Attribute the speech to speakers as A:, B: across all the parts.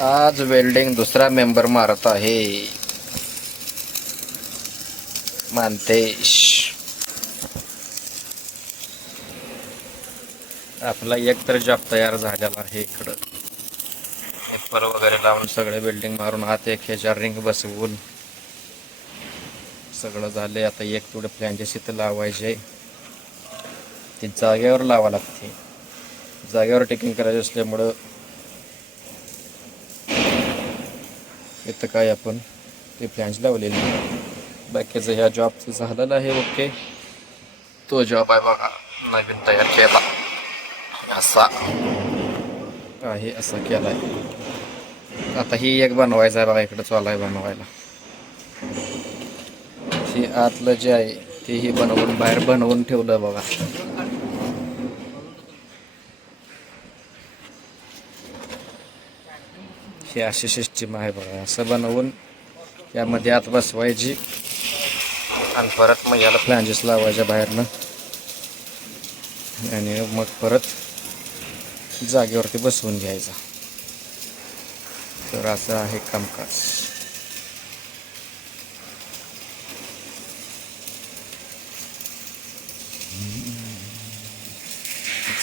A: आज वेल्डिंग दुसरा मेंबर मारत आहे. मानतेश. आपला एक तर जॉब तयार झालेला आहे इकडं. पेपर वगैरे लावून सगळे बिल्डिंग मारून आत एक ह्याच्या रिंग बसवून सगळं झाले आता एक थोडं फ्लॅनचेस इथं लावायचे ती जागेवर लावा लागते. जागेवर टेकिंग करायची असल्यामुळं इथं काय आपण ते फ्लॅन्स लावलेले बाकीचं ह्या जॉबचं झालेलं आहे ओके तो जॉब आहे बघा नवीन तयार केला. असा आहे असा आहे आता ही एक बनवायचा आहे बघा इकडं चालू आहे बनवायला. ही आतलं जे आहे तेही बनवून बाहेर बनवून ठेवलं बघा. ही अशी सिस्टीम आहे बघा. असं बनवून यामध्ये आत बसवायची. आणि परत मग याला फ्लॅन्जेस लावायच्या बाहेरनं. आणि मग परत जागेवरती बसवून घ्यायचा. तर असं आहे कामकाज.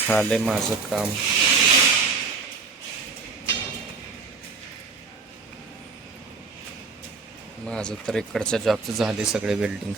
A: झाले माझं काम. माझं तर इकडच्या जॉबचं झाले सगळे बिल्डिंग